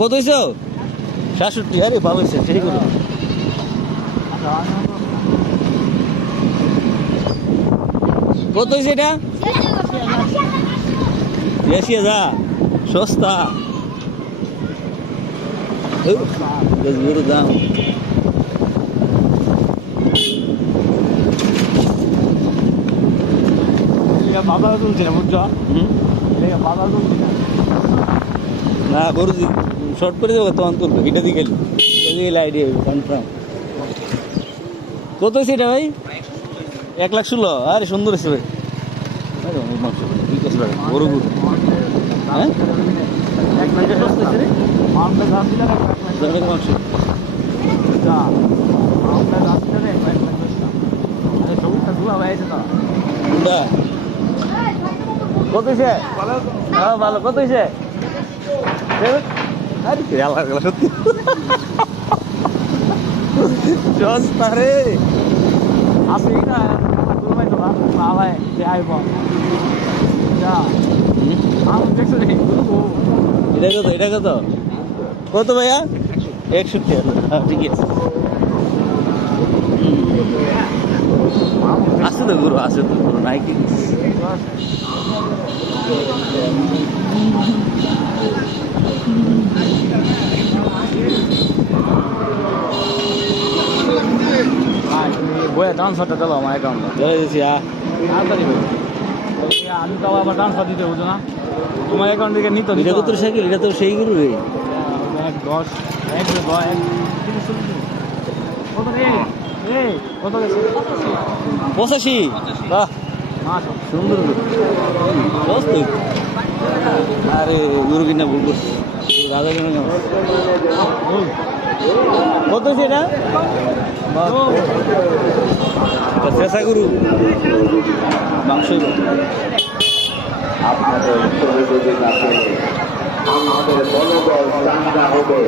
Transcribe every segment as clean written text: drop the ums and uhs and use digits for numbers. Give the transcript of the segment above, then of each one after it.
কত হয়েছে 67? আরে ভালো হয়েছে, ঠিক করে। কত হয়েছে এটা? 80,000? সস্তা। গরুর দাম বাজার চলছে না, বুঝছো? বাজার চলছে না, গরু শর্ট করে দেবো তখন করবো, এটা দিয়ে গেলে আইডিয়া কনফার্ম। কত হয়েছে এটা ভাই? 1,16,000? আরে সুন্দর হয়েছে ভাই। আরে মাংস গরু গরু, হ্যাঁ মাংস। কত হয়েছে? হ্যাঁ ভালো। কত হয়েছে? সত্যি সস্তা রে। আসি না তো না ভাই আইব দেখছো দেখি এটা কত? এটা কত? কত ভাইয়া? 61। হ্যাঁ ঠিক আছে, আছে তো গরু, আছে তো গরু, নাই কি? বইয়া ট্রান্সফারটা দিল আমার অ্যাকাউন্টে ধরে দিয়েছি। তাড়াতাড়ি আমি তো আবার ট্রান্সফার দিতে বুঝো না, তোমার অ্যাকাউন্ট থেকে নিত এটা কত সাইকেল? এটা তো সেই গরু রে। 10 কত রে? কত গেছে? 85? বাহ, সুন্দর গরু। আরে গরু কিনা ভুল করছি, রাজা কিনা কেমন? কত হয়েছে এটা? চেঁচা গরু, মাংস। আপনাদের সহযোগী কাছে আমাদের মনোবল চাঙ্গা হবে,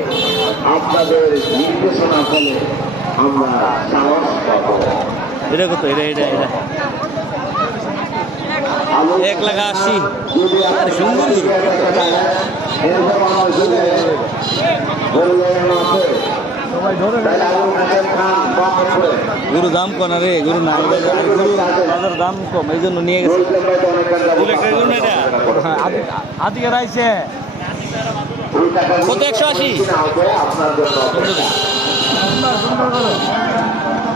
আপনাদের নির্দেশনা ফলে আমরা সাহস পাব। এটা কত? এটা 1,80,000? আরে সুন্দর গরু দাম কম রে, গরু না, গরু বাজার দাম কম, এই জন্য নিয়ে গেছে। আদিকে রাইছে কত? 180? আপনার জন্য সুন্দর করে